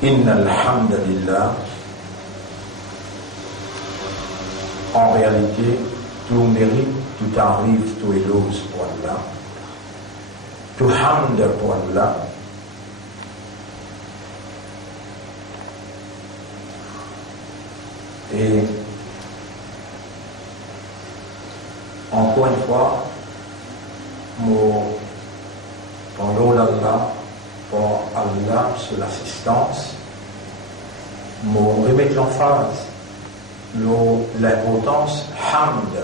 Inna alhamdulillah. En réalité, tout mérite, tout arrive, tout éloge pour Allah, tout hamd pour Allah. Et encore une fois, pendant Allah, pour Allah sur l'assistance, remettre l'emphase, l'importance hamd,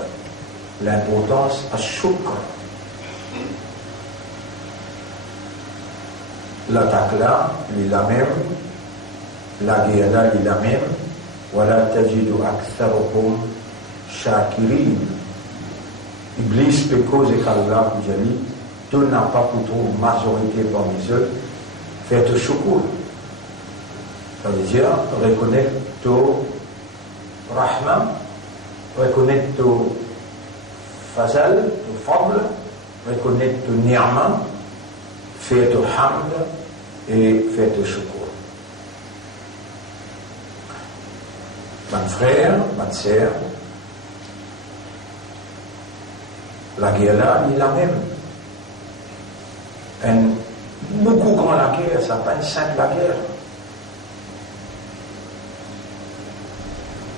l'importance ashukr. L'attaque là, il est la même, la guerre là, il est la même. Wala tajidu aktharuhum shakirin. Iblis peut causer qu'Allah vous a dit, tu n'as pas pour toi majorité parmi eux, faire tout shukr. Ça veut dire reconnaître tout rahman, reconnaître tout fazal, tout fadl, reconnaître tout ni'ma, faire tout hamd et faire tout shukr. Mon frère, ma sœur, la guerre là, il est la même. Beaucoup grand la guerre, ça pas une simple la guerre.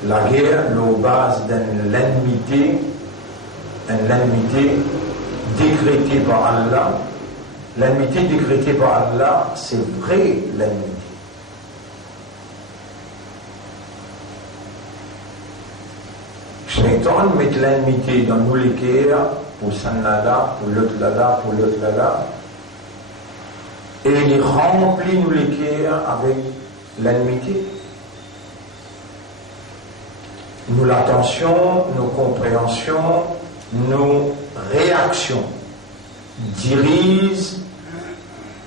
La guerre, la base d'une l'ennemité décrétée par Allah. L'ennemité décrétée par Allah, c'est vrai l'ennemité. Shaitan met l'ennemité dans nous les guerres, pour Sanada, pour l'autre là, pour l'autre là, et il remplit nous les guerres avec l'ennemité. Nous l'attention, nos compréhensions, nos réactions dirigent,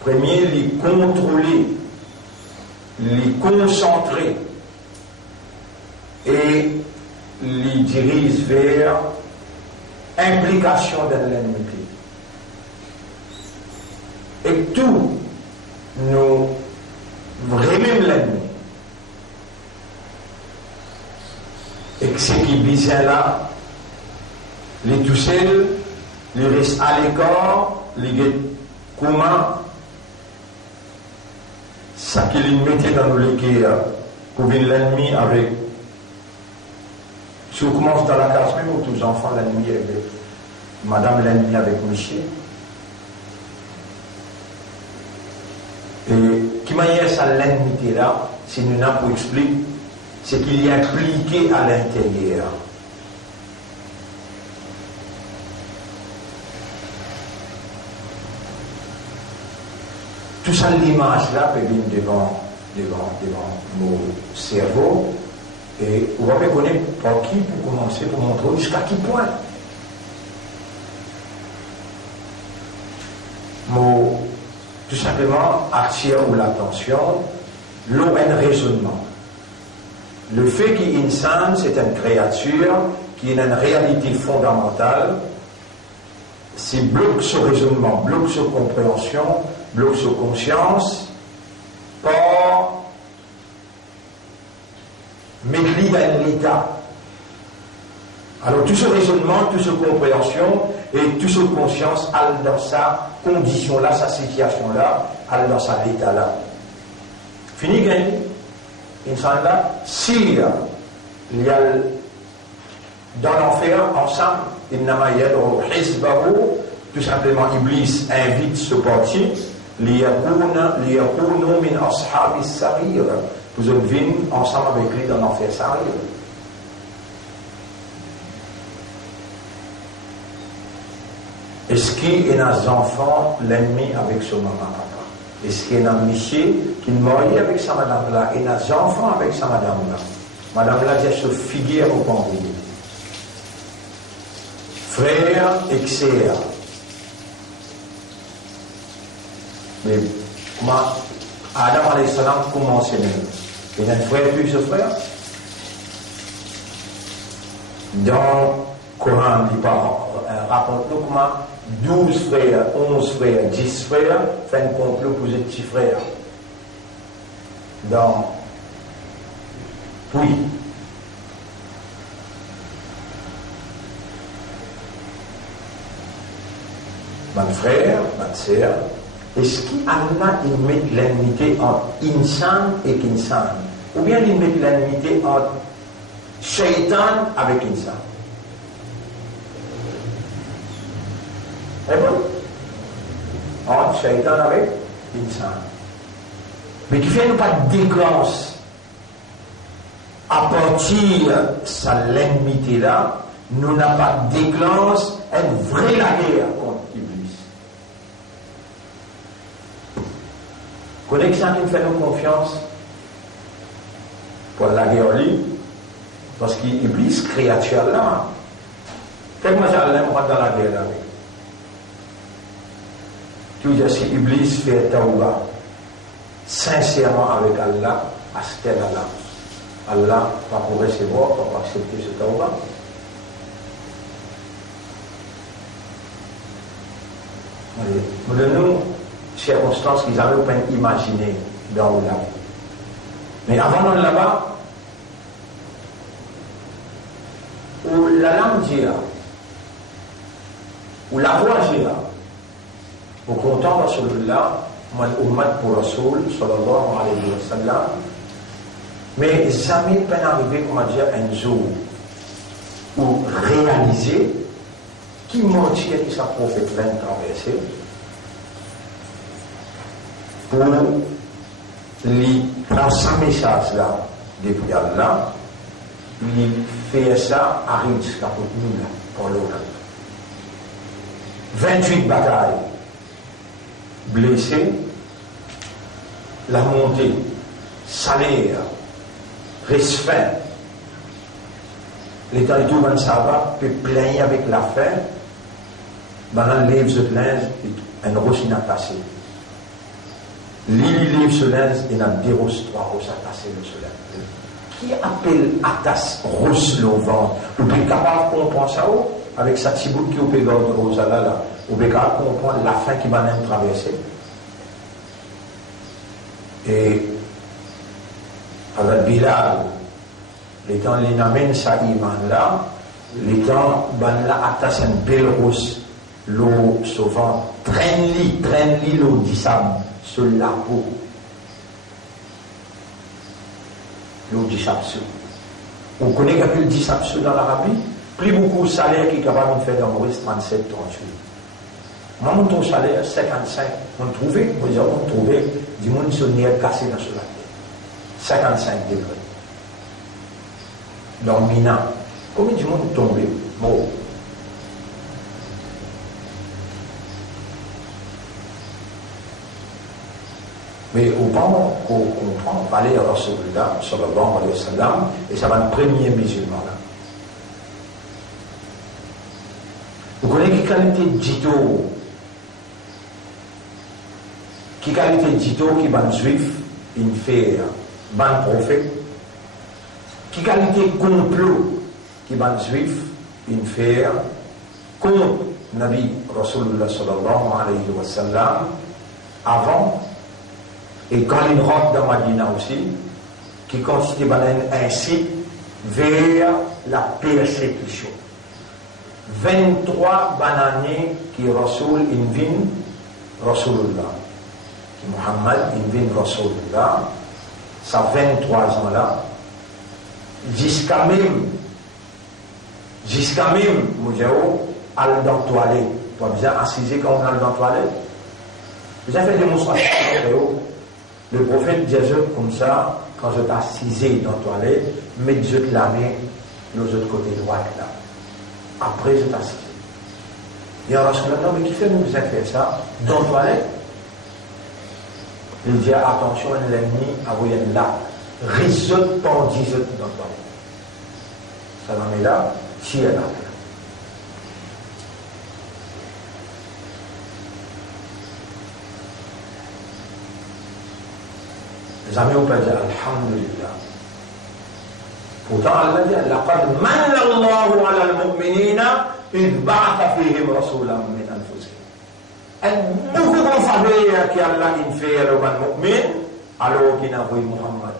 premier, les contrôler, les concentrer et les dirigent vers implication dans l'ennemité. Et tout nous vraiment l'ennemi. Et que ce qui bizarre là, les tout seuls, les restent à l'écart, les guettes comment, ça qu'ils mettaient dans nos guerres, pour venir l'ennemi avec. Si on commence dans la classe, même où tous les enfants, l'ennemi avec madame, l'ennemi avec monsieur. Et qui manière ça l'ennemi là, si nous n'avons pas expliqué, c'est qu'il est impliqué à l'intérieur. Tout ça, l'image là peut venir devant mon cerveau et on va reconnaître par qui pour commencer, pour montrer jusqu'à qui point. Tout simplement attire l'attention, l'eau un raisonnement. Le fait qu'insan c'est une créature qui a une réalité fondamentale, c'est bloque ce raisonnement, bloque ce compréhension, bloque ce conscience, par mettre dans l'état. Alors tout ce raisonnement, toute cette compréhension et toute cette conscience allent dans sa condition-là, sa situation-là, allent dans sa état-là. Fini gagné. Inch'Allah, si il y a dans l'enfer ensemble, innama yad'u hizbahu, tout simplement Iblis invite ce parti, liyakunu min ashabis sarir, vous venez ensemble avec lui dans l'enfer sarir. Est-ce qu'il y a des enfants l'ennemi avec son maman papa? Est-ce qu'il y a un monsieur qui est marié avec sa madame là et des enfants avec sa madame là? Madame là, elle se figure au pendule. Frère et sœur. Mais comment Adam alayhi salam commence même. Il y a un frère puis ce frère. Dans le Coran, il raconte-nous comment 12 frères, 11 frères, 10 frères font un complot pour les petits frères. Donc, oui. Mon frère, ma sœur, est-ce qu'Allah il met l'ennemité entre insan et insan? Ou bien il met l'ennemité entre shaitan avec insan? C'est bon? Entre shaitan avec insan. Mais qui fait pas de déclenche à partir de sa l'ennemité là, nous n'avons pas de déclenche une vraie guerre contre Iblis. Connexion qui fait nous confiance pour la guerre libre, parce qu'Iblis, créature là, tellement j'allais dans la guerre là. Tu dis si Iblis fait tawba sincèrement avec Allah, à ce là, Allah va pour recevoir, va accepter ce tawba. Nous, circonstances qu'ils avaient pas imaginé dans le lac. Mais avant de là-bas, où la langue dira, où la voix dira, au content de celui-là, moi, ummat pour Rasoul, sallallahu alayhi wa sallam, mais jamais peine arrivé, comment dire, un jour où réaliser qui mentit et qui sa prophète vient traverser pour lui prendre ce message là depuis Allah, lui faire ça arrive jusqu'à nous là, pour l'autre. 28 batailles, blessés, la montée, salaire, respect. L'État et tout le monde va peut plaigner avec la faim. Dans le livre de linge, un roche n'a passé. L'île livre ce linge, il y a des roches, 3 roches à passer le soleil. Qui appelle Atas roche le ventre? Vous êtes capable de comprendre ça avec sa petite bout qui est au pédale de rose là. Vous êtes capable de comprendre la faim qui va même traverser. Et avec Bilal, les temps il amène sa iman là, les temps ben là attache une belle rousse, l'eau sauvant, traîne-li l'eau d'Issam sur la peau. L'eau d'Issapsou. On connaît qu'il y a plus d'Issapsou dans l'Arabie, plus beaucoup de salaire qui est capable de faire dans Maurice 37, 38. Moi, mon salaire 55, on trouvait, du monde se n'est cassé dans ce lac. 55 degrés. Dans Mina, combien de monde est tombé mort? Mais au moment qu'on comprend, on va aller à Rasulullah, sallallahu alayhi wa sallam, et ça va être le premier musulman là. Vous connaissez quelle qualité de dito? Quelle qualité de dito qui va juif, une faire, ban prophète? Qui qualité complot qui ban juif une faire contre Nabi Rasulullah sallallahu alayhi wa sallam avant et quand il rentre dans Madina aussi qui constitue un site vers la persécution. 23 bananiers qui Rasul invine Rasulullah qui Muhammad invine Rasulullah ça 23 ans là jusqu'à même Moujao aller dans la toilette pas bien assiser quand on aller dans la toilette j'ai fait des démonstration le prophète disait comme ça quand je t'assisais dans la toilette mets je te la main de l'autre côté droit là après je t'assisais et alors non mais qui fait nous faire ça dans la toilette il dit attention l'ennemi a voulu là risotto pendisot dans le toilette ça l'en est là si elle a Jamais on peut dire Alhamdulillah. Pourtant, Allah dit لَقَدْ مَنَّ اللَّهُ عَلَى الْمُؤْمِنِينَ إِذْ بَعَثَ فِيهِمْ رَسُولًا مِنْ أَنفُسِهِمْ. Beaucoup vont savoir qu'Allah a fait le mu'min alors qu'il a envoyé Muhammad.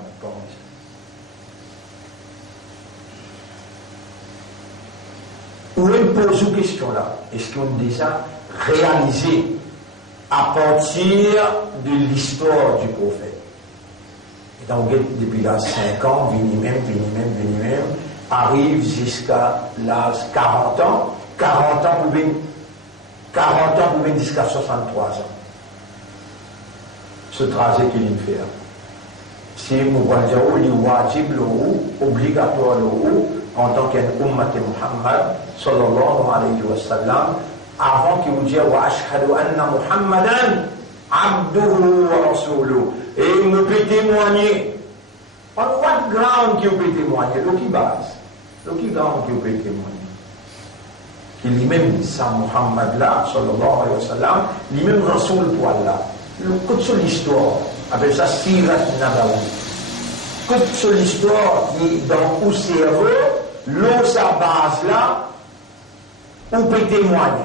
Où elle pose une question là. Est-ce qu'on a déjà réalisé à partir de l'histoire du prophète? Et donc, depuis là 5 ans, vini même, arrive jusqu'à l'âge 40 ans, 40 ans pour venir jusqu'à 63 ans. Ce trajet qu'il fait. Si nous voyons le wajib, le obligatoire, en tant qu'ummat Muhammad, sallallahu alayhi wa sallam, avant qu'il vous dise wa ashhadu anna Muhammadan abduhu wa rasuluhu, et il me peut témoigner. On what ground qu'il peut témoigner? Le qui base? Le qui ground qu'il peut témoigner? Qu'il lui-même, ça Muhammad là, sallallahu alayhi wa sallam, lui-même rasoul pour Allah. Le coup sur l'histoire, avec sa sirat nabawi. Coup sur l'histoire qui dans le cerveau, l'eau sa base là, on peut témoigner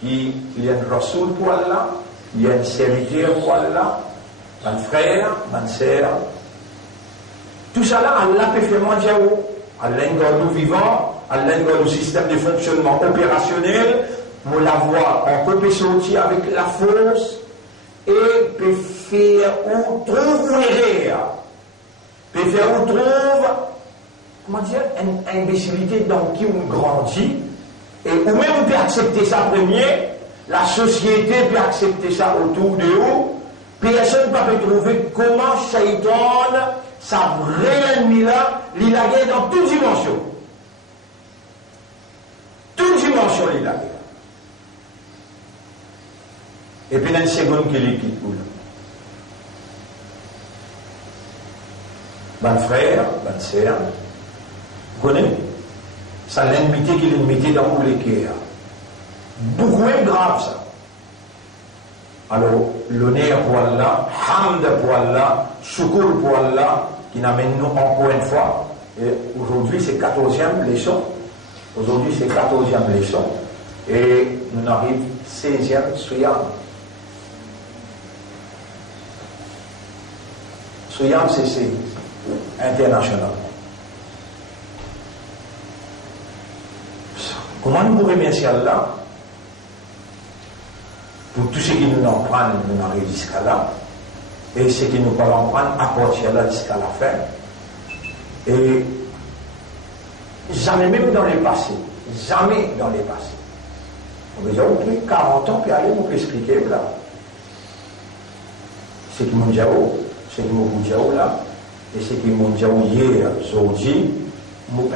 qu'il y a un rasoul pour Allah, il y a un serviteur pour Allah, un frère, une sœur. Tout ça là, Allah peut faire manger où? Allah est nous vivants, Allah est le système de fonctionnement opérationnel, on la voit, on peut sortir avec la force et peut faire où trouve l'erreur, peut faire où trouve, comment dire, une imbécilité dans qui on grandit, et ou même on peut accepter ça premier, la société peut accepter ça autour de vous, personne ne peut trouver comment Shaitan, sa vraie ennemi là, il a gagné dans toute dimension. Toute dimension, il a gagné. Et puis, il y a une seconde qui est qui coule. Bon frère, bonne sœur, vous connaissez? Ça l'ennemi qu'il mettait dans tous les cœurs. Beaucoup moins grave ça. Alors, l'honneur pour Allah, hamd pour Allah, shukr pour Allah, qui n'amène nous encore une fois. Et aujourd'hui, c'est 14e leçon. Aujourd'hui, c'est 14e leçon. Et nous arrivons 16e Souyam. Souyam, c'est international. Comment nous pouvons remercier Allah pour tout ce qui nous en prend, nous arrivons jusqu'à là, et ce qui nous peut en prendre à partir de là jusqu'à la fin. Et jamais même dans les passés, jamais dans les passés. On va dire, ok, 40 ans, puis allez, on peut expliquer là. Ce qui m'ont dit, ce qui m'ont dit là, et ce qui m'ont dit hier, aujourd'hui, nous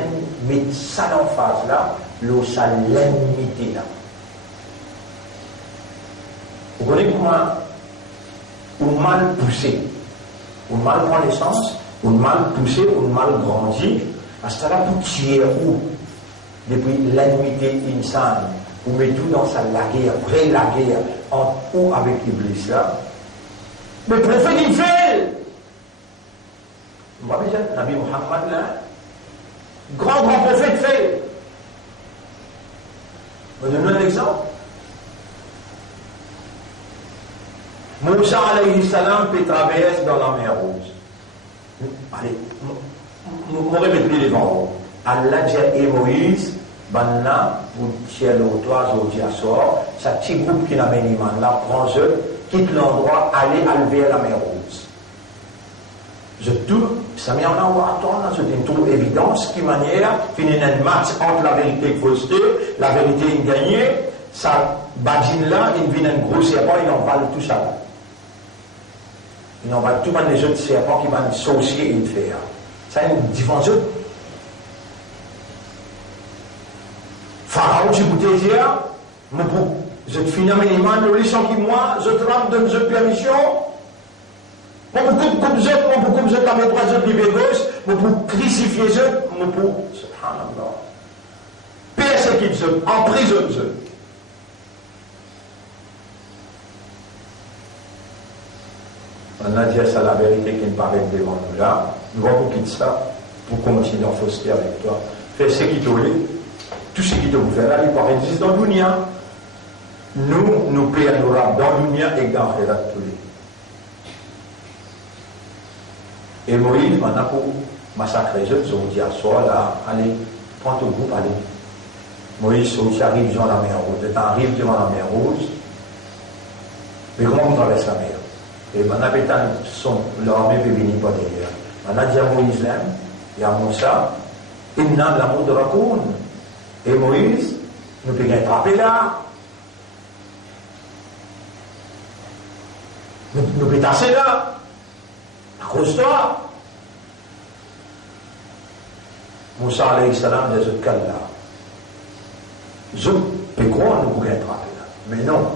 mettre ça en face là, le salinité là. Vous connaissez comment on mal poussé, on mal prend l'essence, on mal poussé, on mal grandi, à ce là pour tirer où depuis l'ennemi insane, on met tout dans sa la guerre, après la guerre, en ou avec l'Iblis là. Mais le prophète il fait. Moi déjà, Nabi Muhammad là, grand prophète fait. Je vous donne un exemple. Moussa alayhi salam peut traverser dans la mer Rouge. Allez, nous remettons les vents. Allah dit et Moïse, Banna, vous tirez l'autoise au diasor, ce petit groupe qui n'amène iman là, prend eux, quitte l'endroit, allez vers la mer Rouge. Je tout, ça m'y en a attendre, c'est une toute évidence, qui manière, finit un match entre la vérité et la fausseté, la vérité est gagnée, ça, badine là, il vient un gros serpent, il en vale tout ça là. Il en vale tout les autres serpents qui vont saucier et une faire. Ça, une dimension. Pharaon, tu peux te dire, je te finis mes mains, nous laissons qui moi, je te donne une permission. Moi, beaucoup de gens, la mes droits, je libère gauche, moi, pour crucifier eux, moi, pour, subhanallah, persécuter eux, emprisonner eux. On a dit ça la vérité qui me paraît devant nous là. Nous allons quitter ça pour continuer en fausseté avec toi. Fais ce qui te voulait. Tout ce qui te vous fait là, il paraît existe dans l'Unia. Nous payons dans l'Unia et dans le Et Moïse, maintenant, pour massacrer les autres, ils ont dit à soi, là, allez, prends ton groupe, allez. Moïse arrive devant la mer Rouge. Il arrive devant la mer Rouge. Mais comment on traverse la mer? Et maintenant, l'armée peut venir par derrière. Maintenant, il y a Moïse là, il y a Moussa, il n'a l'amour de Racoun. Et Moïse, nous pouvons attraper là. Nous pouvons tasser là. Accroche-toi. Moussa alayhi salam des autres cas là. Je peux croire nous pouvons attraper là. Mais non.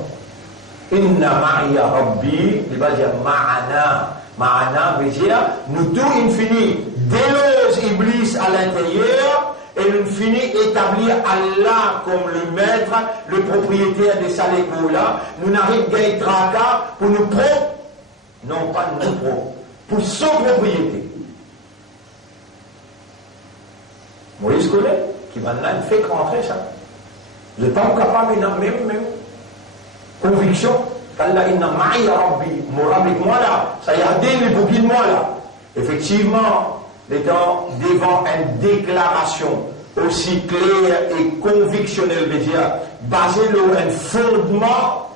Inna ma'iya rabbi, il va dire ma'ana. Ma'ana veut dire nous tout infini déloge Iblis à l'intérieur et nous finit établir Allah comme le maître, le propriétaire de ça là. Nous n'arrivons qu'à être tracas pour nous propres, non pas nous propres, pour son propriété. Moïse connaît, qui maintenant fait rentrer ça. Vous n'êtes pas capable de même conviction qu'Allah inna ma'i rabbi, mon avec moi là, ça y a des bouquins de moi là. Effectivement, étant devant une déclaration aussi claire et convictionnelle, veut dire basée sur un fondement,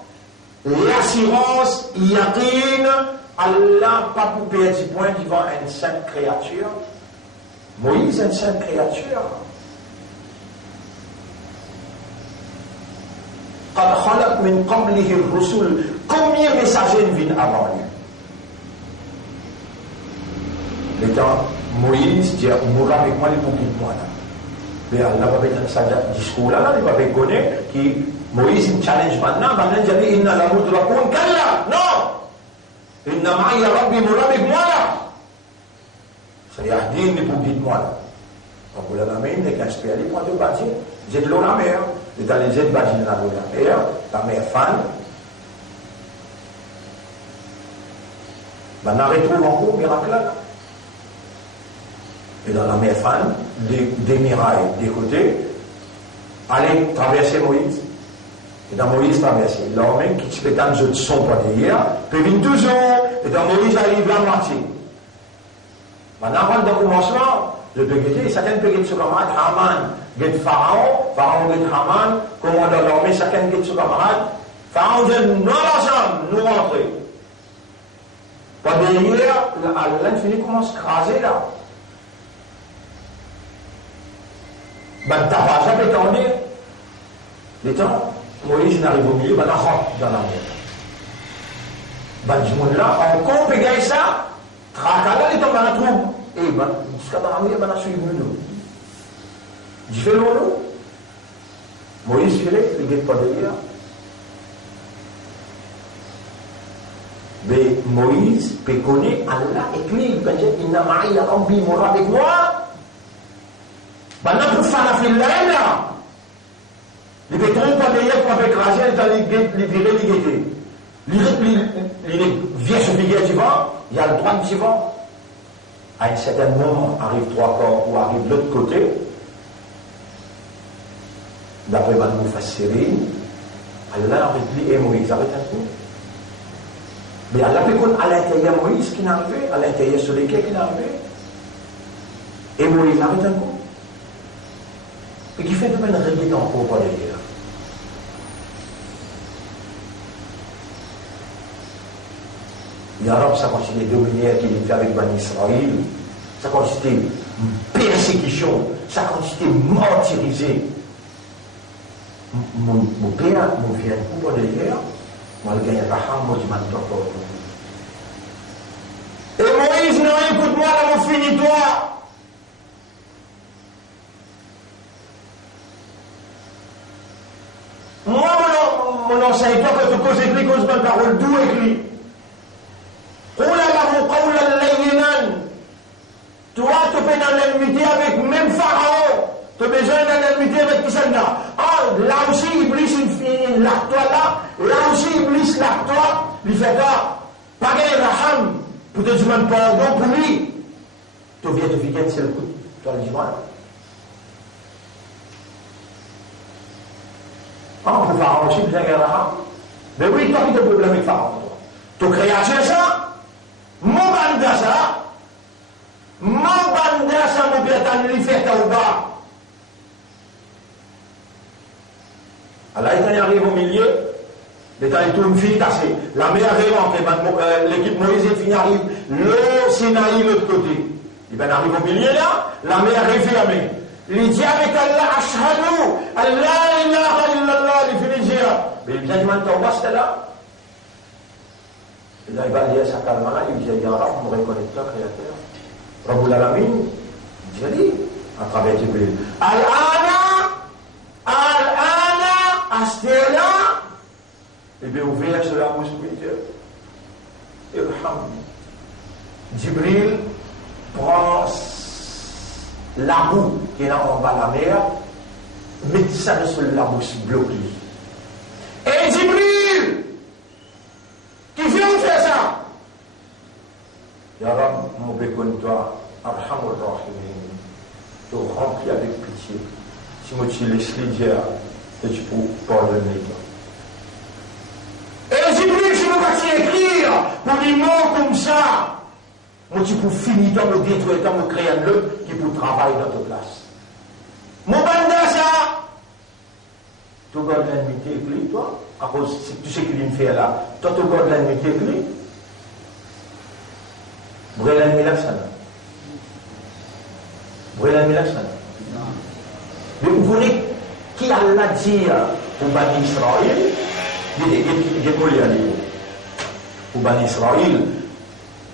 l'assurance, yaqin, Allah pas pour perdre du point devant une sainte créature. Moïse est une sainte créature. Combien de messagers viennent avant lui? L'étant Moïse dit mourra avec moi les bouquins de moi là. Mais Allah va mettre un discours là, il va reconnaître que Moïse il challenge maintenant, il dit inna la moudra kun kalla, non! Inna ma'iya rabbi mourra avec moi là. Ça y a dit les bouquins de moi là. Donc vous l'avez même, les 15 pays, les points de bâtir, j'ai de l'eau la mer. Dans les aides bâtir la mer fan. Ben, on retrouve encore miracle là. Et dans la mer fan, des mirailles des côtés, allez traverser Moïse. Et dans Moïse traverser. L'homme qui se fait dans le son pour derrière, peut venir toujours, et dans Moïse arrive la moitié. Maintenant, avant le commencement, le pégueté, chacun peut être sur camarade, Haman, get Pharaon, Pharaon get Haman, commandant l'armée, chacun get sur camarade, Pharaon dit, non, ensemble, nous rentrer. Par derrière, l'infini commence à craser là. Ben, t'as pas jamais tendu. Les temps, Moïse n'arrive au milieu, ben, on rentre dans la mer. Ben, du monde là, encore, peut gagner ça, tracala, il tombe dans la troupe. Et ben, jusqu'à dans la mer, ben, on suit nous. Du fait l'eau, Moïse fait il n'est pas derrière. Mais Moïse peut connaître Allah et puis il peut dire inna ma'iya rabbi mourra avec moi. Maintenant, pour faire la file là, il peut tromper pas derrière pour avec l'argent, il virer l'égalité. Il vient sur le vent, il y a le droit du vent. À un certain moment, arrive trois corps ou arrive de l'autre côté. D'après Madame Moufassiri, Allah arrête lui et Moïse, arrête un coup. Mais Allah peut connaître à l'intérieur Moïse qui n'est arrivé, à l'intérieur sur les quais qui n'est arrivé. Et Moïse arrête un coup. Et qui fait de même régler encore pour derrière. L'Arabe, ça consiste à dominer qu'il était avec Bani Israël, ça consiste à une persécution, ça consiste à martyriser. Mon père, mon frère, pour derrière, moi, le gars, moi, je m'en donne. Et Moïse, non, écoute-moi, là, mon finis-toi. Moi, mon enseigne-toi, que tu causes écrit, cause ma parole, d'où écrit. Toi, tu peux dans l'ennemité avec même Pharaon. Tu as besoin d'un l'ennemité avec Kisanda. Ah, là aussi, Iblis, il l'a toi là. Là aussi, Iblis l'a toi. Il fait ça. Pas de raham. te demandes pardon pour lui. Tu viens te fiquer c'est le coup. Tu as dit voilà. On peut faire aussi bien que la. Mais oui, toi qui as des problèmes avec Pharaon. Tu crées ça, mon banda ça, mon bétan lui fait au bas. Alors, il arrive au milieu, il tourne vite, la mer arrive, l'équipe Moïse arrive, le Sinaï de l'autre côté. Il arrive au milieu là, la mer est fermée. Il dit avec Allah, Ashhadu, Allah ilaha illallah, il finit de dire. Mais il vient de Tawbah, c'était là. Il va dire ça calmement, il dit, Ya Rab, me reconnaît toi, créateur. Rabbul Alamin, il dit, à travers Jibril. Al-Ana, Astela, et bien ouvert sur la bouche spirituelle. Irham. Jibril prend la boue qui est en bas de la mer, met ça sur la bouche bloquée. Et Jibril, qui vient faire ça? Ya Rab, mon bécon toi, Arhamur Rahim, te remplis avec pitié. Si moi tu laisses les dire, que tu peux pardonner toi. Et Jibril, je ne vais pas écrire pour des mots comme ça. Moi, tu peux finir dans me détruire, dans me créer un autre qui peut travailler dans ta place. Mon banda, ça, tu gardes l'ennemi avec lui, toi, à cause de tout ce qu'il me fait là. Toi, tu gardes l'ennemi avec lui. Vous avez l'ennemi là, ça. Vous avez l'ennemi là, ça. Vous voulez qui Allah dit pour Bani Israël, il est pour Bani Israël.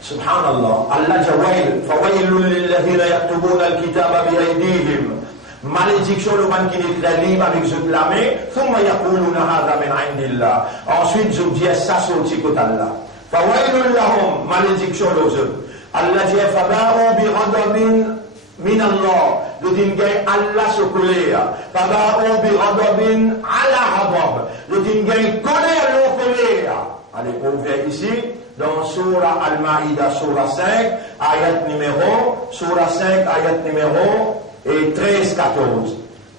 Subhanallah, Allah Jawel, Fawailul lilladhina yaktubuna al-kitaba bi-aydihim. Malédiction le man qui écrit le livre avec ce la main, thumma yaquluna hadha min indillah. Ensuite, je dis ça sur le côté d'Allah. Fawailul lahum, malédiction le jeu. Allah dit faba'u bi ghadabin min Allah. Le dingay Allah se colère. Faba'u bi ghadabin ala ghadab. Le dingay colère le colère. Allez, on vient ici. Dans Surah Al-Ma'idah, Surah 5, ayat numéro, Surah 5, ayat numéro 13-14.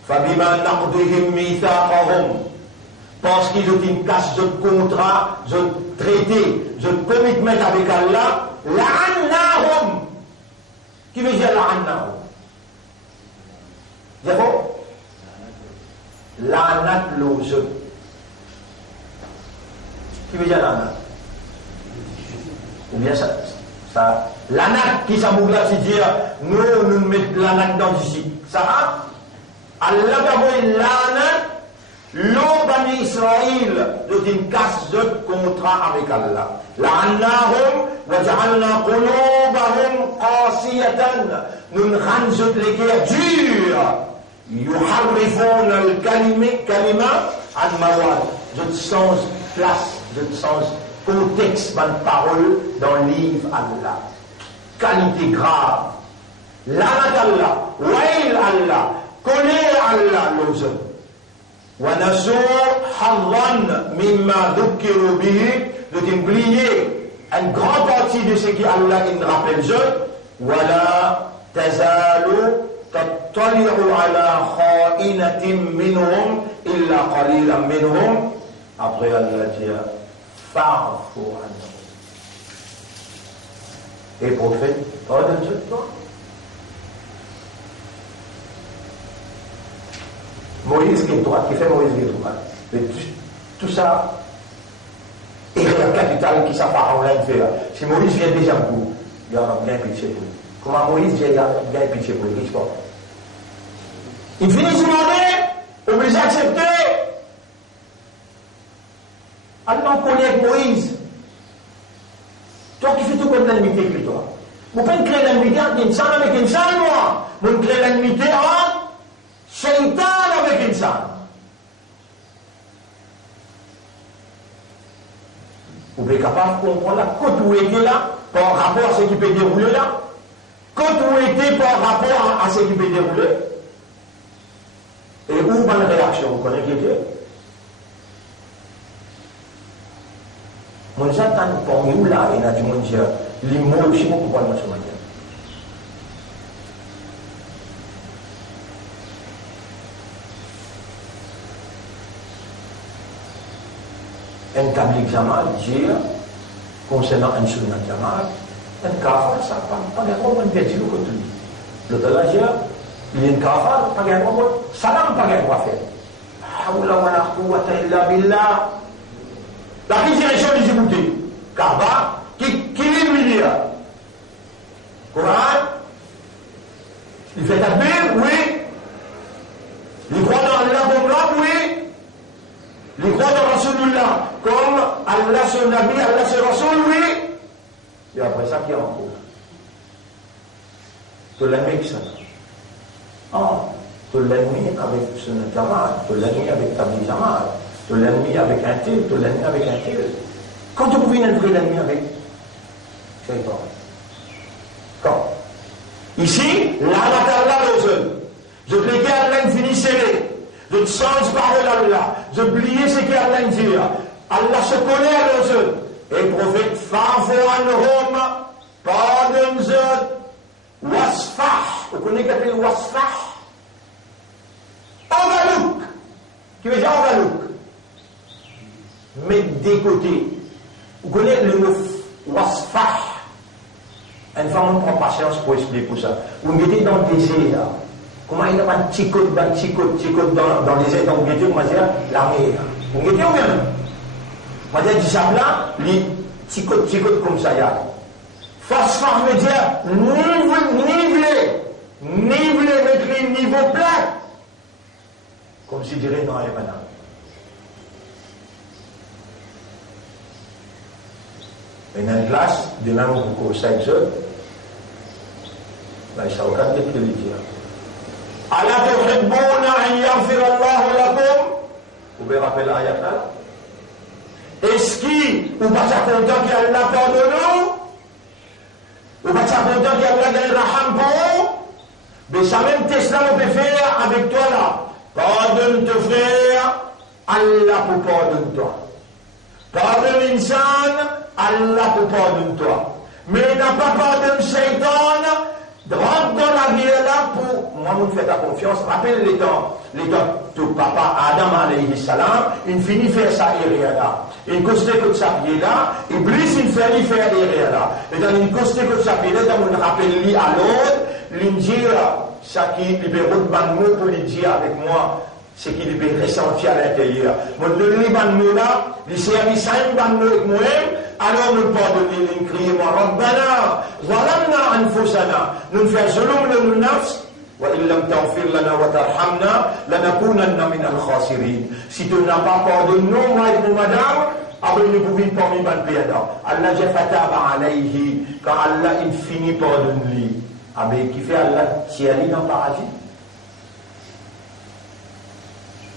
Fabima naqdihim mithaqahum. Parce qu'ils ont une casse de contrat, de traité, de commitment avec Allah, la'annahum. Qui veut dire la'annahum? C'est bon? La'annat l'ose. Qui veut dire la'annat? Ou bien ça l'anac qui s'amougla, c'est dire, nous mettons l'anac dans ici. Ça a Allah d'abord l'anac, l'eau Bani Israël, de une casse de contrat avec Allah. La'annahum, wa ja'alna qulubahum qasiyatan, nous rendons les guerres dures. Yuharrifuna al-kalima al-mawad. Je te sens place, je te sens contexte, bonne parole dans le livre Allah. Qualité grave. L'anat Allah, wail Allah, connaît Allah l'ose. Wa nasu harran mimma dhukkiru bihi, de t'oublier une grande partie de ce qui Allah il rappelle je. Wala tazalu tattali'u ala kha'inatin minhum illa qalilan minhum. Après Allah dit Farfou anhum. Et prophète, pardonne-je toi. Moïse qui est droit, qui fait Moïse qui est droit. Mais tout ça, et la capitale qui s'apparaît en l'air faire. Si Moïse vient déjà pour vous, il y aura bien pitié pour lui. Comment Moïse vient bien pitié pour lui, il finit de demander, obligé d'accepter. Allah connaît Moïse. Toi qui fais tout comme l'ennemité que toi. Vous pouvez créer l'ennemité entre Insan avec Insan, moi. Vous créez l'ennemité entre Shaitan avec Insan. Vous êtes capable de comprendre là, quand vous êtes là, par rapport à ce qui peut dérouler là, quand vous êtes par rapport à ce qui peut dérouler, et où va la réaction, vous connaissez qui est? Mon j'attends pour nous là, il y a du monde dire, les mots aussi, beaucoup pour dans ce matin. Un tabligh jamal dire concernant un sunnah jamal, un kafar, ça pas de quoi on peut dire que tout. Le talajia, il est un kafar, pas de quoi salam, pas de quoi faire. Hawla wa la quwwata illa billah. La direction des écoutés. Kaaba, qui est milieu. Coran, il fait takbir, oui. Il croit dans Allah comme là, oui. Il croit dans Rasulullah comme Allah c'est Nabi, Allah c'est Rasul, oui. Et après ça, qui est en cours? Tu l'aimes que ça. Ah, tu l'aimes avec Sunnah Jamal, tu l'aimes avec Tabligh Jamal, tu l'aimes avec un tel, tu l'aimes avec un tel. Quand tu pouvais entrer l'ennemi avec Shaitan. Quand? Ici, l'Allah Allah l'ozone. Je pléguais Allah infini serré. Je change parole à Allah. Je oubliais ce qu'Allah dit. Allah se connaît à l'ozone. Et le prophète, Fa'fu anhum, pardonne-eux, wasfah. Vous connaissez qu'appelle wasfah? Overlook. Qui veut dire overlook? Mettre des côtés. Vous connaissez le mot wasfah? Une femme prend patience pour expliquer tout ça. Vous mettez dans le désert. Comment il y a un petit côte dans le désert, dans le désert, on va dire l'armée. Vous mettez ou bien? On va dire du sable là, les petits côtes comme ça. Wasfah veut dire niveler, mettre les niveaux plats. Comme si dirait dans les bananes. Et dans une classe, demain, on peut 5 heures. Ben, ça n'a aucun de que le dire. Allah tuhibbuna an yaghfira Allahu lakum. Vous pouvez rappeler l'ayat là? Est-ce qu'il ou pas content qu'Allah pardonne? Ou pas content qu'Allah gagne raham pour vous? Mais ça même Tesla on peut faire avec toi là. Pardonne ton frère, Allah peut pardonner toi. Pardonne l'insan, Allah peut pardonner toi. Mais il n'a pas pardonné Shaitan, rentre dans la vie là pour. Moi, vous me faites ta confiance. Rappelle les temps, tout papa Adam alayhi salam, il finit faire ça là. Il constate que ça pied là, Iblis il fait faire là. Et dans une constate que ça pied là, on rappelle lui à l'autre, l'injir, ça qui libère de mot pour lui dire avec moi. Ce qui lui est ressenti à l'intérieur. Mon donné ban là, les services ban avec moi-même, alors nous pardonnons, nous crions, Rabbana, zalamna anfusana, nous faisons zulum nafs, wa illam taghfir lana wa tarhamna, lanakunanna min al-khasirin. Si tu n'as pas pardonné, non, moi et madame, après nous pouvons parmi ban perdant. Allah jafataba alayhi, quand Allah il finit pardonner, avec qui fait Allah tirer dans le paradis.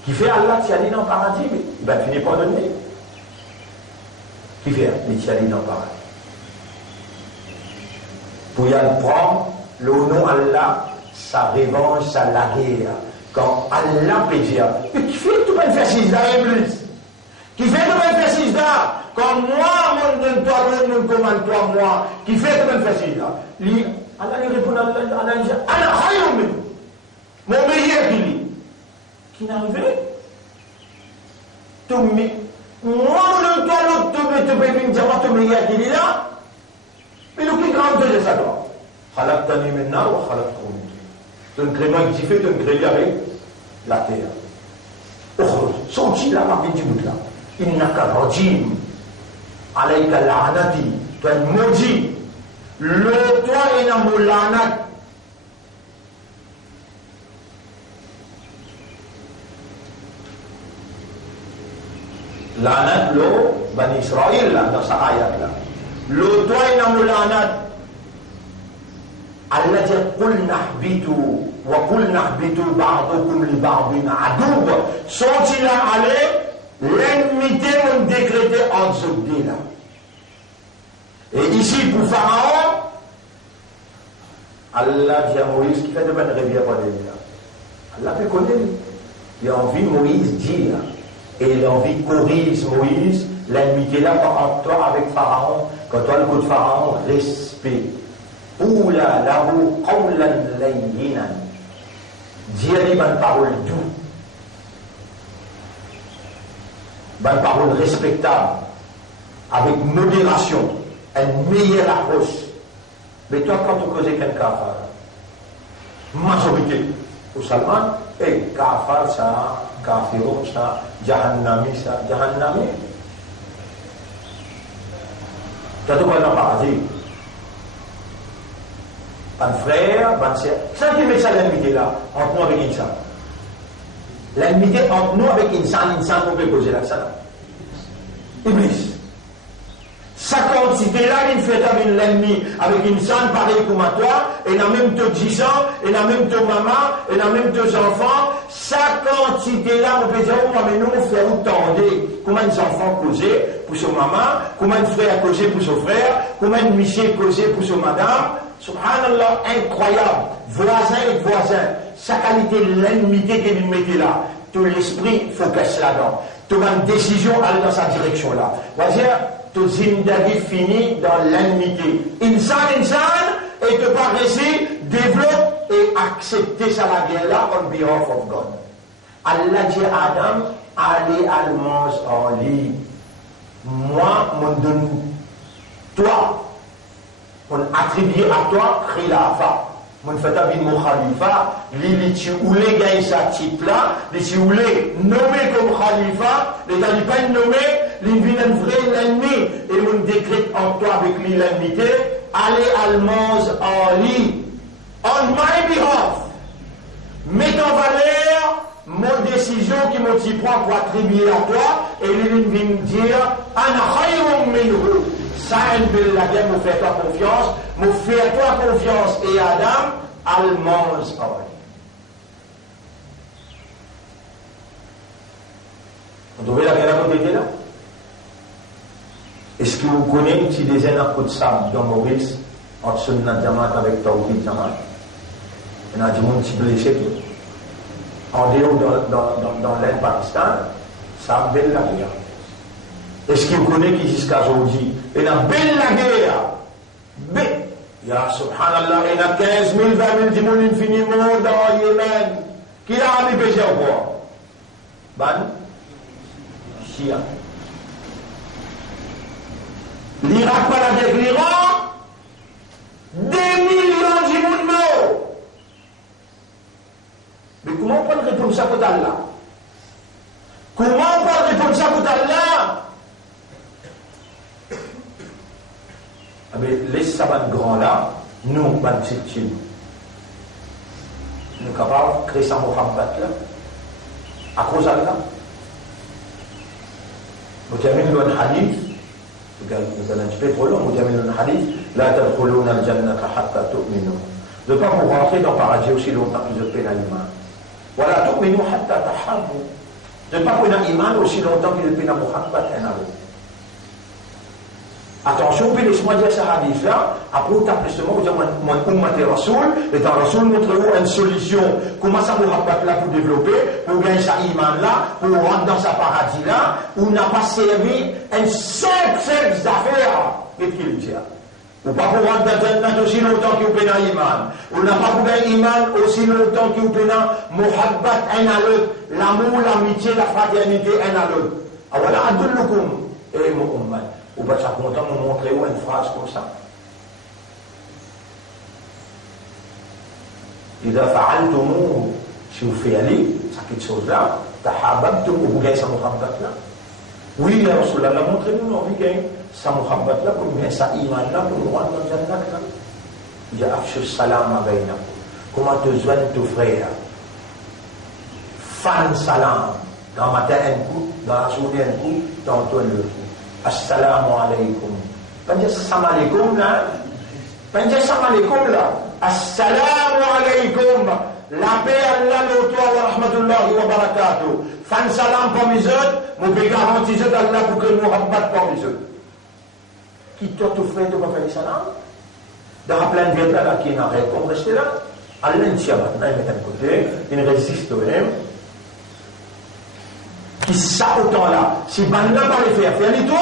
Qui fait Allah qui allait dans le paradis, il va finir par donner. Qui fait les qui allait dans le paradis. Pour y aller prendre le nom Allah, sa revanche, sa laguerre. Quand Allah peut dire, qui fait tout le faire six Iblis. Qui fait tout le faire six quand moi, mon donne toi, mon commande toi, moi, qui fait tout le faire six Allah lui répond à Allah, Allah, mon meilleur qu'il dit. Qui n'arrivait moi le toi l'autre te bébé diamant te meilleur qu'il est là mais le plus grand de ça toi khalaqtani min nar wa khalaqtahu min tin tu crées moi qui fait tu crées avec la terre oh sorti là ma petit bout là innaka rajim alayka la'nati tu es maudit le toi est dans mon la'nat. Lanat lo Bani Israël là dans sa ayat là. Lo toi inamu lanat. Allah dit qul nahbitu wa qul nahbitu ba'dukum li ba'din adoub. Sont-ils là allés l'ennemité ont décrété en Zobdi là. Et ici pour Pharaon, Allah dit à Moïse qui fait de bonnes rivières pour les là. Allah peut connaître. Il a envie Moïse dire. Et il a envie corrige Moïse l'ennemité là entre toi avec Pharaon, quand toi le coup de Pharaon, respect. Oula lahu qawlan layyinan. Dis-lui une parole douce, une parole respectable, avec modération, une meilleure approche. Mais toi, quand tu causes quelqu'un, majorité, au Salman, et kafar ça, kafirun ça, jahannami ça, jahannami. Tu as tout quoi dans le paradis. Un frère, une sœur. Ça qui met ça l'ennemité là, entre nous avec Insan. L'ennemité entre nous avec Insan, on peut poser là, ça là. Iblis. Sa quantité là, il fait avec l'ennemi, avec Insan, pareil comme à toi, et dans même tes 10 ans, et dans même tes mamans, et dans même tes enfants, sa quantité là, on peut dire, oh, mais nous, on fait autant comment les enfants causer pour son maman, comment les frères causer pour son frère, comment les monsieur causer pour son madame. Subhanallah, incroyable. Voisin et voisin. Sa qualité, l'ennemité qu'il mettait là. Tout l'esprit focus là-dedans. Toute une décision aller dans sa direction là. On va dire, tout zindagi fini dans l'ennemité. Insan, et te par ici, développe et accepter ça la guerre là on behalf of God. Allah dit à Adam, allez almos en lit. Moi, mon donne toi. On attribue à toi khilafa. Mon fait avec mon khalifa, li tu oulé gagne sa type là, li tu oulé nommé comme khalifa, les talibans nommé, li vient un vrai l'ennemi et mon décrète en toi avec lui l'ennemi, allez almaz ali on my behalf. Mets en valeur mon décision qui me t'y prend pour attribuer à toi et lui vient dire ana khayrun minhu. Ça, la guerre me fait toi confiance, me fait toi confiance et Adam, almaz ali. Vous trouvez la guerre à côté de là? Est-ce que vous connaissez un petit désert d'un coup de sable dans Maurice, entre Sunnat Jamaat avec Tawhid Jamaat? Il y a des gens qui sont blessés. En dehors dans l'Inde Pakistan, ça a belle la guerre. Est-ce qu'il connaît qui jusqu'à aujourd'hui? Il y a belle la guerre. Ya subhanallah, il y a 15 000, 20 000 dimones infiniment dans Yémen. Qui a mis péché au quoi? Ban? Chia. L'Irak pas avec l'Iran, des millions de dimones morts. Mais comment on peut répondre ça pour Allah? Comment on peut répondre ça pour Allah? Mais les savants grands là, nous, ban petit, nous sommes capables de créer ça Mohammed là, à cause d'Allah. Nous avons un hadith, nous allons un petit peu trop long, nous avons un hadith, la tadkhuluna al-jannata hatta tu'minu. De ne pas vous rentrer dans le paradis aussi longtemps que vous êtes l'iman. Voilà, tu'minu hatta tahabbu. De ne pas prendre l'iman aussi longtemps que vous êtes Mohammed un à l'autre. Attention, puis laisse-moi dire ce hadith-là, après tu as justement, vous dites, mon ummat est Rasoul, et dans Rasoul, montre-vous une solution, comment ça vous rapporte là pour développer, pour gagner sa iman là, pour rentrer dans sa paradis là, où n'a pas servi un seul affaires, qu'est-ce qu'il dit? Ou pas pour rentrer dans Jannat aussi longtemps qu'il vous pénal iman, ou n'a pas pour gagner iman aussi longtemps qu'il vous pénal muhabbat un à l'autre, l'amour, l'amitié, la fraternité un à l'autre. Alors là, adullukum, et mon ummat. Ou pas ça content de me montrer une phrase comme ça. إذا فعلتموه si vous faites aller, ça quelque chose là, tahababtum, vous gagnez sa muhabbat là. Oui, ya Rasulallah, montrez-nous, non, vous gagnez sa muhabbat là, pour gagner sa iman là, pour nous rendre dans le jannat là. Il y a afshu salam baynakum. Comment te joindre ton frère? Fan salam. Dans ma matin un coup, dans la journée un coup, dans toi le coup. Assalamu alaikum. Pas dire salam alaikum là. Pas dire salam alaikum là. Assalamu alaikum. La paix Allah le toi wa rahmatullahi wa barakatuh. Fan salam pour mes autres, mon pays garantit Allah pour que nous rabatte pour mes autres. Qui toi tout fait de pas faire salam? Dans plein de là qui n'arrête comme rester là. Allah ne tient pas, il met un côté, il résiste au même. qui ça autant là, si ban là pas les faire, fais-les toi.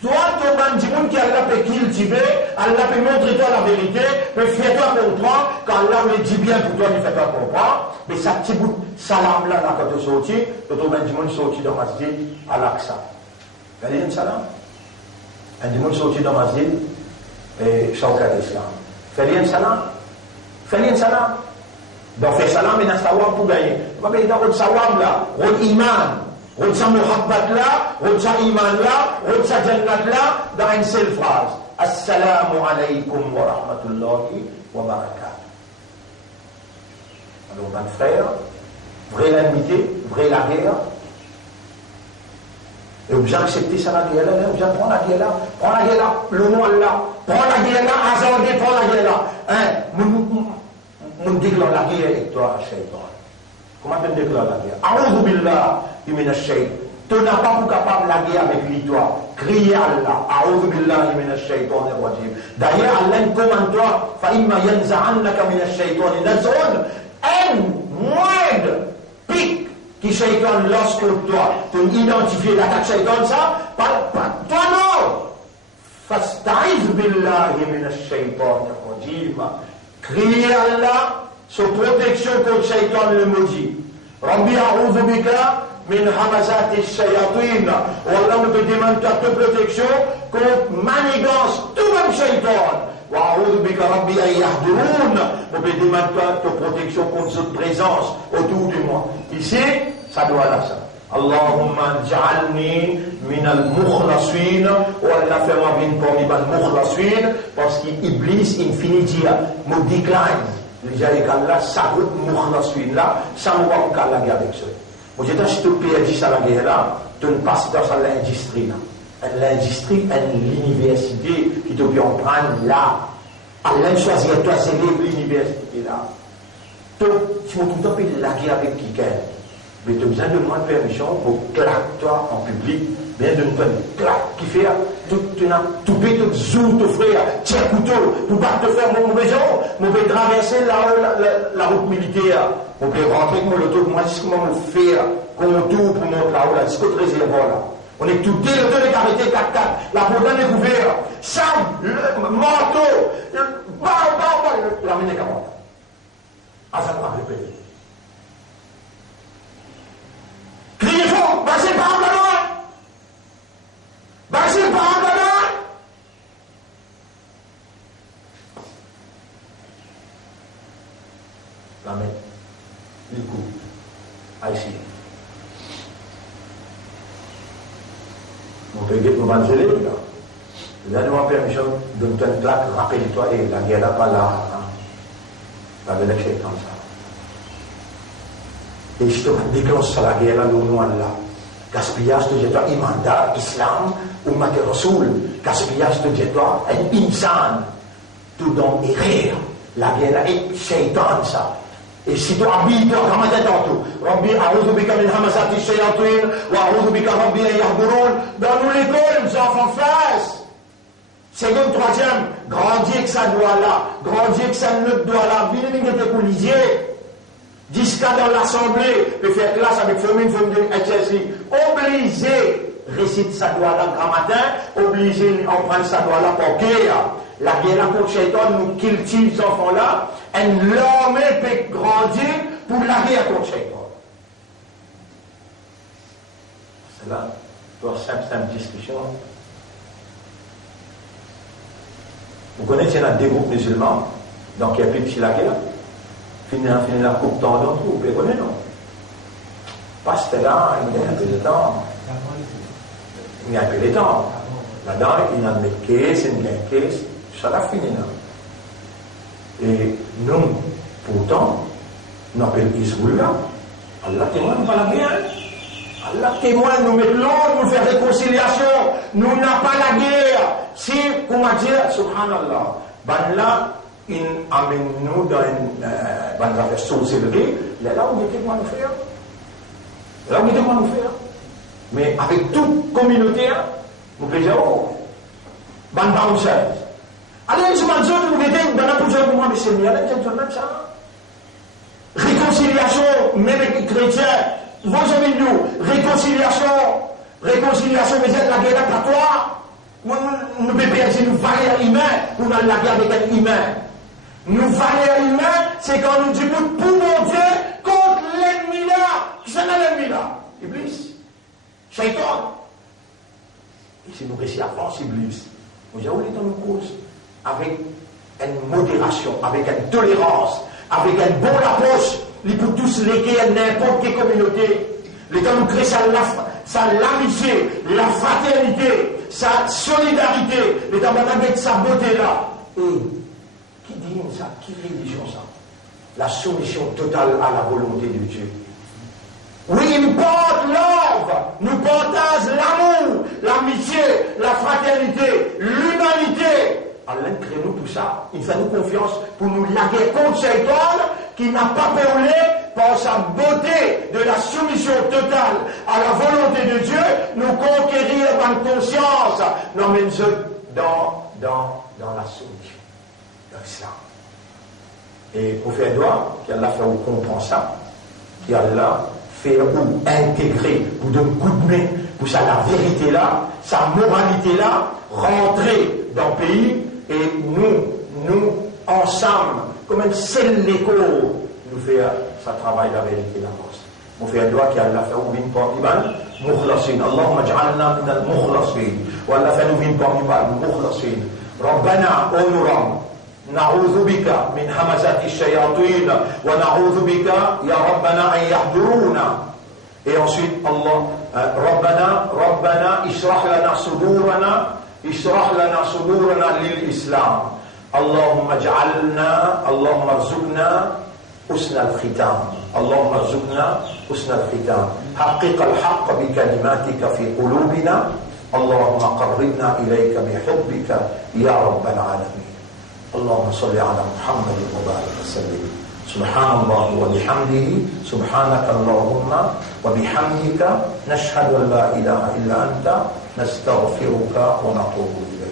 Toi, ton ban du monde qui Allah peut cultiver, Allah peut montrer toi la vérité, peut faire toi comprendre, quand Allah me dit bien pour toi, il fait toi comprendre, mais ça petit bout de salam là, quand tu sorti, ton ban du monde sorti dans Masjid Al-Aqsa. Vous avez dit un salam? Un du monde sorti dans Masjid et Shawkat Islam. Fais-lui un salam? Fais-lui un salam? Donc, fais salam et un sawab pour gagner. Vous avez dit un sawab là, un iman. On sa muhabbat là, on sa iman là, on sa jannat là, dans une seule phrase. Assalamu alaykum wa rahmatullahi wa barakatuh. Alors, mon frère, vrai l'amitié, vrai la guerre. Et vous acceptez ça la guerre là, vous prends la guerre là, le nom là, prends la guerre là, azardé, prends la guerre là. Hein, mon déclare la guerre avec toi, Shaitan. Comment tu déclares la guerre? A'udhu billah minash shaytan. Tu n'as pas pour capable la guerre avec lui, toi. Criez Allah. A'udhu billah minash shaytanir rajim. D'ailleurs, Allah commande toi. Fa imma yanza'annaka minash shaytani naz'un. Un moindre pic qui shaytan lorsque toi, tu identifies l'attaque shaytan, ça, pas toi non. Fasta'iz billahi minash shaytanir rajim. Criez Allah. Sous protection contre Shaitan le maudit. Rabbi a'udhu bika min hamazati shayatin. Allah me demande ta protection contre manigance tout même Shaitan. Wa a'udhu bika Rabbi an yahdurun. Me demande ta protection contre cette présence autour de moi. Ici, ça doit là ça. Allahumma ja'alni min al-mukhlasin. Ou Allah fait-moi bien parmi al-mukhlasin parce qu'Iblis infinitia me décline. Déjà, il y a là, ça route moukhlasin là, ça ne va pas la guerre avec ça. Moi, j'ai dit, si tu perds ça la guerre là, tu ne passes pas dans l'industrie là. L'industrie est l'université qui te peut en prendre là. Allah choisit toi, c'est l'université là. Donc, si on te fait la guerre avec quelqu'un, mais tu as besoin de moins de permission pour claquer toi en public, bien de nous claque qui fait tout fait tout zou tout frère, tiens couteau, pour pas te faire mon maison, on peut traverser la route militaire, on peut rentrer avec mon loto, moi c'est comment on fait, contour pour monter là-haut, là, c'est notre réservoir là. On est tout dès le temps de carité 4-4, la bourdin est couverte, cham, le manteau, la mine est 40. Ah, ça va répéter. Criez fort, passez par en dedans! Passez par en dedans! La main, du coup, à ici. On peut dire que nous allons geler, là. Vous allez avoir permission de me donner une claque, rappelle-toi, et la guerre là, pas là. La guerre là, c'est comme ça. Et je te déclenche ça la guerre là, le nom là. Gaspillage de toi, imanda, islam, ou maté rasoul. Gaspillage de toi, un insan. Tout dans erreur. La guerre là est shaitan ça. Et si tu habites dans Ramadan tantôt, Rabbi a'udhu bika min hamazati shayatin, wa a'udhu bika Rabbi an yahdurun. Dans nous l'école, nous enfants face. Second, troisième, grandir avec ça doigt là, grandir avec ça notre doigt là, venez nous te couliser. 10 cas dans l'assemblée, peut faire classe avec famille, exercice. Obligé, récite sa doigt là grand matin, obligé, on prend sa doigt là pour guerre. La guerre contre Shaitan nous cultive ces enfants-là, et l'armée peut grandir pour la guerre contre Shaitan. C'est là, pour simple discussion. Vous connaissez, il y a des groupes musulmans, donc il y a plus de la guerre. Finir la coupe temps d'entre vous, vous connaissez, non? Parce que là, il y a un peu de temps. Il y a un peu de temps. Là-dedans, il y a une caisse, une caisse, ça l'a fini là. Et nous, pourtant, nous appelons Israël. Allah témoin, nous parlons bien. Allah témoin, nous mettons l'ordre, nous faisons réconciliation. Nous n'avons pas la guerre. Si, comment dire, subhanallah, ben là, il amène nous dans une affaire sorcellerie, là où il était quoi nous faire. Là où il était quoi nous faire. Mais avec toute communauté, nous faisons, ban bouncer. Allez, je m'en dis, vous mettez dans la position pour moi, mais c'est mieux, allez, je ça. Réconciliation, même avec les chrétiens, vos amis nous, réconciliation, mais c'est la guerre à toi. Nous bébés, nous valeurs humains, ou dans la guerre avec un humain. Nous valeurs humains, c'est quand nous disons pour mon Dieu contre l'ennemi là. Qui c'est l'ennemi là? Iblis. Shaitan. Et si nous réussissons à force Iblis, nous avons dans nos causes avec une modération, avec une tolérance, avec un bon approche, il peut tous léguer à n'importe quelle communauté. Les temps nous créent l'amitié, la fraternité, sa solidarité, les temps avec sa beauté là. Et qui dit ça? Qui religion ça? La soumission totale à la volonté de Dieu. Oui, il porte l'ordre, nous partageons l'amour, l'amitié, la fraternité, l'humanité. Allah crée nous tout ça. Il fait nous confiance pour nous laguer contre Shaitan qui n'a pas parlé par sa beauté de la soumission totale à la volonté de Dieu, nous conquérir par conscience, nous mène dans la soumission. Donc ça. Et pour faire droit, qu'Allah fait ou comprend ça, qu'Allah fait ou intégrer, pour donner coup de main, pour ça la vérité là, sa moralité là, rentrer dans le pays, et nous, ensemble, comme un seul écho, nous faire ça travail la vérité la force. Nous faire droit qu'Allah fait ou vin par iman, mukhlasin. Allahumma ja'alna min al-mukhlasin. Wa Allah fait ou vin par iman, mukhlasin. Rabbana, onuram. نعوذ بك من همزات الشياطين ونعوذ بك يا ربنا أن يحضرونا. Et ensuite, Allah, ربنا اشرح لنا صدورنا للإسلام. اللهم اجعلنا اللهم ارزقنا حسن الختام. اللهم ارزقنا حسن الختام. حقق الحق بكلماتك في قلوبنا. اللهم قربنا إليك بحبك يا رب العالمين. اللهم صل على محمد وبارك وسلم. سبحان الله وبحمده سبحانك اللهم وبحمدك نشهد أن لا إله إلا أنت نستغفرك ونتوب إليك.